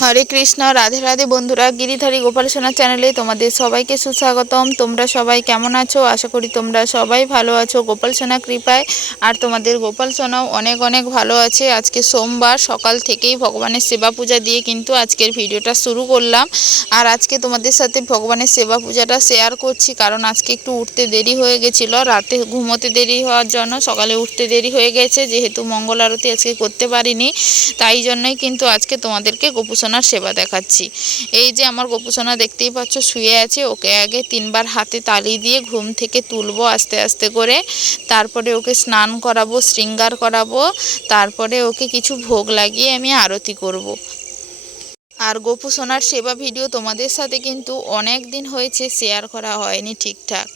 হরে কৃষ্ণ। রাধে রাধে বন্ধুরা, গিরিধারী গোপাল সোনা চ্যানেলে তোমাদের সবাইকে সুস্বাগতম। তোমরা সবাই কেমন আছো? আশা করি তোমরা সবাই ভালো আছো গোপাল সোনা কৃপায়। আর তোমাদের গোপাল সোনাও অনেক অনেক ভালো আছে। আজকে সোমবার, সকাল থেকেই ভগবানের সেবা পূজা দিয়ে কিন্তু আজকের ভিডিওটা শুরু করলাম। আর আজকে তোমাদের সাথে ভগবানের সেবা পূজাটা শেয়ার করছি, কারণ আজকে একটু উঠতে দেরি হয়ে গেছিলো। রাতে ঘুমোতে দেরি হওয়ার জন্য সকালে উঠতে দেরি হয়ে গেছে, যেহেতু মঙ্গল আরতি আজকে করতে পারিনি। তাই জন্যই কিন্তু আজকে তোমাদেরকে গোপুসোনার সেবা দেখাচ্ছি। এই যে আমার গোপুসোনা দেখতেই পাচ্ছ, শুয়ে আছে। ওকে আগে 3বার হাতে তালি দিয়ে ঘুম থেকে তুলবো আস্তে আস্তে করে। তারপরে ওকে স্নান করাবো, শৃঙ্গার করাবো। তারপরে ওকে কিছু ভোগ লাগিয়ে আমি আরতি করব। আর গোপুসোনার সেবা ভিডিও তোমাদের সাথে কিন্তু অনেক দিন হয়েছে শেয়ার করা হয়নি ঠিকঠাক।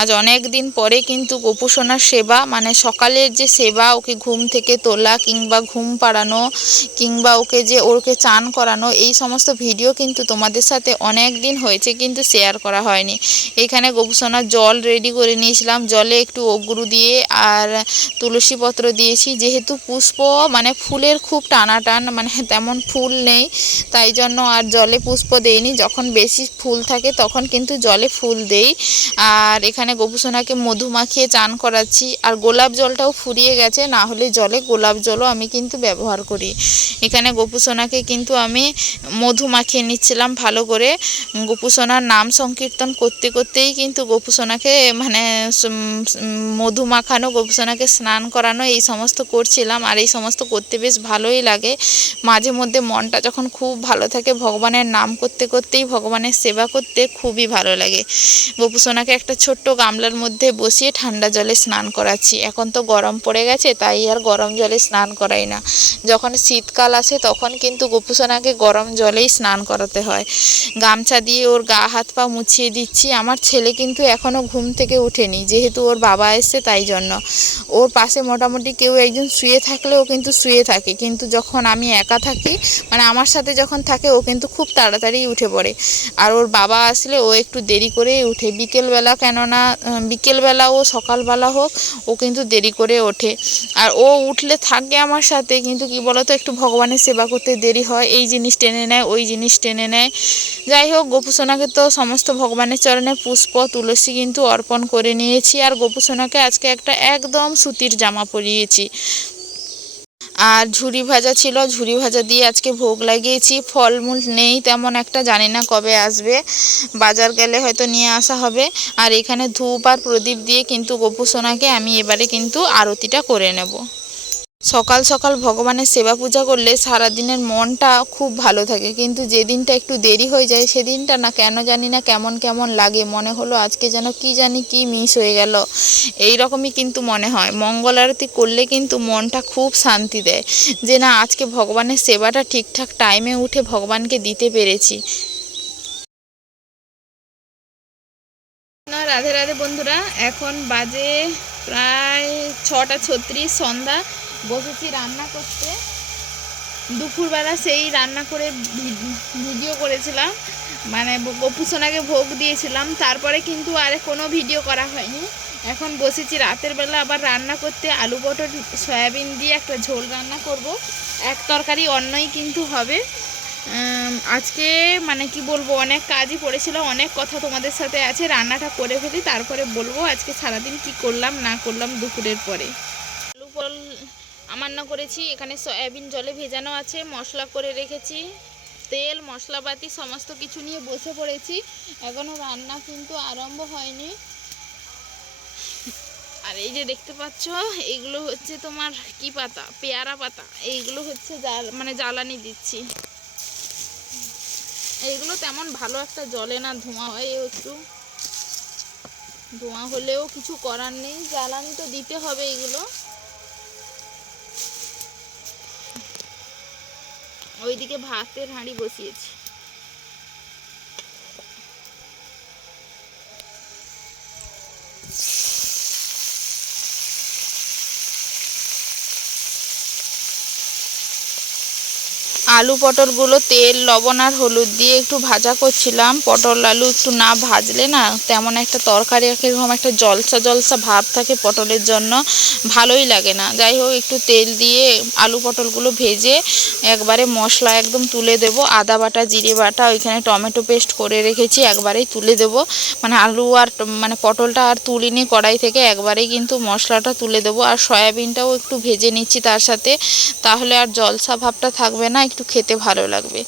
আজ অনেক দিন পরে কিন্তু গোপুসোনার সেবা, মানে সকালের যে সেবা, ওকে ঘুম থেকে তোলা কিংবা ঘুম পাড়ানো কিংবা ওকে চান করানো, এই সমস্ত ভিডিও কিন্তু তোমাদের সাথে অনেক দিন হয়েছে কিন্তু শেয়ার করা হয়নি। এখানে গোপুসোনার জল রেডি করে নিয়েছিলাম। জলে একটু অগরু দিয়ে আর তুলসী পত্র দিয়েছি। যেহেতু পুষ্প মানে ফুলের খুব টানাটান, মানে তেমন ফুল নেই, তাই জন্য আর জলে পুষ্প দেইনি। যখন বেশি ফুল থাকে তখন কিন্তু জলে ফুল দেই। আর এখানে গোপুসোনাকে মধু মাখিয়ে চান করাচ্ছি। আর গোলাপ জলটাও ফুরিয়ে গেছে, না হলে জলে গোলাপ জলও আমি কিন্তু ব্যবহার করি। এখানে গোপুসোনাকে কিন্তু আমি মধু মাখিয়ে নিচ্ছিলাম ভালো করে। গোপুসোনার নাম সংকীর্তন করতে করতেই কিন্তু গোপুসোনাকে মানে মধু মাখানো, গোপুসোনাকে স্নান করানো, এই সমস্ত করছিলাম। আর এই সমস্ত করতে বেশ ভালোই লাগে। মাঝে মধ্যে মনটা যখন খুব ভালো থাকে, ভগবানের নাম করতে করতেই, ভগবানের সেবা করতে খুবই ভালো লাগে। গোপুসোনাকে একটা ছোট্ট গামলার মধ্যে বসিয়ে ঠান্ডা জলে স্নান করাচ্ছি। এখন তো গরম পড়ে গেছে, তাই আর গরম জলে স্নান করাই না। যখন শীতকাল আসে তখন কিন্তু গোপুসোনাকে গরম জলেই স্নান করাতে হয়। গামছা দিয়ে ওর গা হাত পা মুছিয়ে দিচ্ছি। আমার ছেলে কিন্তু এখনও ঘুম থেকে ওঠেনি, যেহেতু ওর বাবা এসছে তাই জন্য। ওর পাশে মোটামুটি কেউ একজন শুয়ে থাকলে ও কিন্তু শুয়ে থাকে, কিন্তু যখন আমি একা থাকি, মানে আমার সাথে যখন থাকে, ও কিন্তু খুব তাড়াতাড়ি উঠে পড়ে। আর ওর বাবা আসলে ও একটু দেরি করেই উঠে। বিকেলবেলা, কেননা বিকেলবেলা ও সকালবেলা হোক, ও কিন্তু দেরি করে ওঠে। আর ও উঠলে থাকে আমার সাথে, কিন্তু কি বলতো, একটু ভগবানের সেবা করতে দেরি হয়। এই জিনিস টেনে নেয়, ওই জিনিস টেনে নেয়। যাই হোক, গোপুসোনাকে তো সমস্ত ভগবানের চরণে পুষ্প তুলসী কিন্তু অর্পণ করে নিয়েছি। আর গোপুসোনাকে আজকে একটা একদম সুতির জামা পরিয়েছি। আর ঝুরি ভাজা ছিল, ঝুরি ভাজা দিয়ে আজকে ভোগ লাগিয়েছি। ফলমূল নেই তেমন একটা, জানি না কবে আসবে, বাজার গেলে হয়তো নিয়ে আসা হবে। আর এখানে ধূপ আর প্রদীপ দিয়ে কিন্তু গোপুসোনাকে আমি এবারে কিন্তু আরতিটা করে নেব। সকাল সকাল ভগবানের সেবা পূজা করলে সারাদিনের মনটা খুব ভালো থাকে, কিন্তু যেদিনটা একটু দেরি হয়ে যায় সেদিনটা না কেন জানি না কেমন কেমন লাগে। মনে হলো আজকে যেন কি জানি কি মিস হয়ে গেল, এই রকমই কিন্তু মনে হয়। মঙ্গল আরতি করলে কিন্তু মনটা খুব শান্তি দেয়, যে না আজকে ভগবানের সেবাটা ঠিকঠাক টাইমে উঠে ভগবানকে দিতে পেরেছি। না, রাধে রাধে বন্ধুরা, এখন বাজে প্রায় 6টা 36 সন্ধ্যা। বসেছি রান্না করতে। দুপুরবেলা সেই রান্না করে ভিডিও করেছিলাম, মানে গোপুসোনাকে ভোগ দিয়েছিলাম। তারপরে কিন্তু আর কোনো ভিডিও করা হয়নি। এখন বসেছি রাতের বেলা আবার রান্না করতে। আলু পটল সয়াবিন দিয়ে একটা ঝোল রান্না করব। এক তরকারি অন্যই কিন্তু হবে। আজকে মানে কি বলবো, অনেক কাজই পড়েছিল, অনেক কথা তোমাদের সাথে আছে। রান্নাটা করে ফেলি, তারপরে বলবো আজকে সারাদিন কি করলাম না করলাম দুপুরের পরে। আলু পটল আমান্য করেছি। এখানে সয়াবিন জলে ভেজানো আছে, মশলা করে রেখেছি, তেল মশলাপাতি সমস্ত কিছু নিয়ে বসে পড়েছি। এখনও রান্না কিন্তু আরম্ভ হয়নি। আর এই যে দেখতে পাচ্ছ, এইগুলো হচ্ছে তোমার কি পাতা, পেয়ারা পাতা। এইগুলো হচ্ছে মানে জ্বালানি দিচ্ছি। এইগুলো তেমন ভালো একটা জ্বলে না, ধোঁয়া হয় একটু। ধোঁয়া হলেও কিছু করার নেই, জ্বালানি তো দিতে হবে। এইগুলো ওইদিকে ভাতের হাঁড়ি বসিয়েছি। আলু পটলগুলো তেল লবণ আর হলুদ দিয়ে একটু ভাজা করছিলাম। পটল আলু একটু না ভাজলে না তেমন একটা তরকারি এরকম একটা জলসা জলসা ভাব থাকে, পটলের জন্য ভালোই লাগে না। যাই হোক, একটু তেল দিয়ে আলু পটলগুলো ভেজে একবারে মশলা একদম তুলে দেব। আদা বাটা, জিরে বাটা, ওইখানে টমেটো পেস্ট করে রেখেছি, একবারেই তুলে দেব। মানে আলু আর পটলটা আর তুলিনি কড়াই থেকে, একবারেই কিন্তু মশলাটা তুলে দেবো। আর সয়াবিনটাও একটু ভেজে নিচ্ছি তার সাথে, তাহলে আর জলসা ভাবটা থাকবে না, একটু খেতে ভালো লাগবে।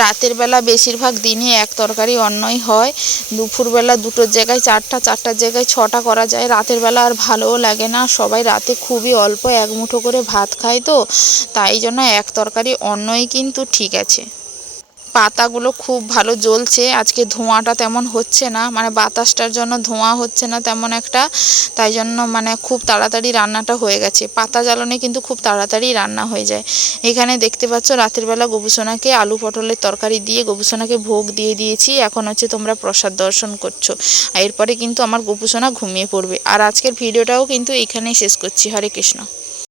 রাতের বেলা বেশিরভাগ দিনই এক তরকারি অন্যই হয়। দুপুরবেলা দুটোর জায়গায় চারটা, চারটার জায়গায় ছটা করা যায়। রাতের বেলা আর ভালোও লাগে না, সবাই রাতে খুবই অল্প এক মুঠো করে ভাত খায়, তো তাই জন্য এক তরকারি অন্যই কিন্তু ঠিক আছে। পাতাগুলো খুব ভালো জ্বলছে, আজকে ধোঁয়াটা তেমন হচ্ছে না, মানে বাতাসটার জন্য ধোঁয়া হচ্ছে না তেমন একটা, তাই জন্য মানে খুব তাড়াতাড়ি রান্নাটা হয়ে গেছে। পাতা জ্বালানে কিন্তু খুব তাড়াতাড়ি রান্না হয়ে যায়। এখানে দেখতে পাচ্ছ রাতের বেলা গবুসোনাকে আলু পটলের তরকারি দিয়ে গবুসোনাকে ভোগ দিয়ে দিয়েছি। এখন হচ্ছে তোমরা প্রসাদ দর্শন করছো, এরপরে কিন্তু আমার গবুসোনা ঘুমিয়ে পড়বে। আর আজকের ভিডিওটাও কিন্তু এখানেই শেষ করছি। হরে কৃষ্ণ।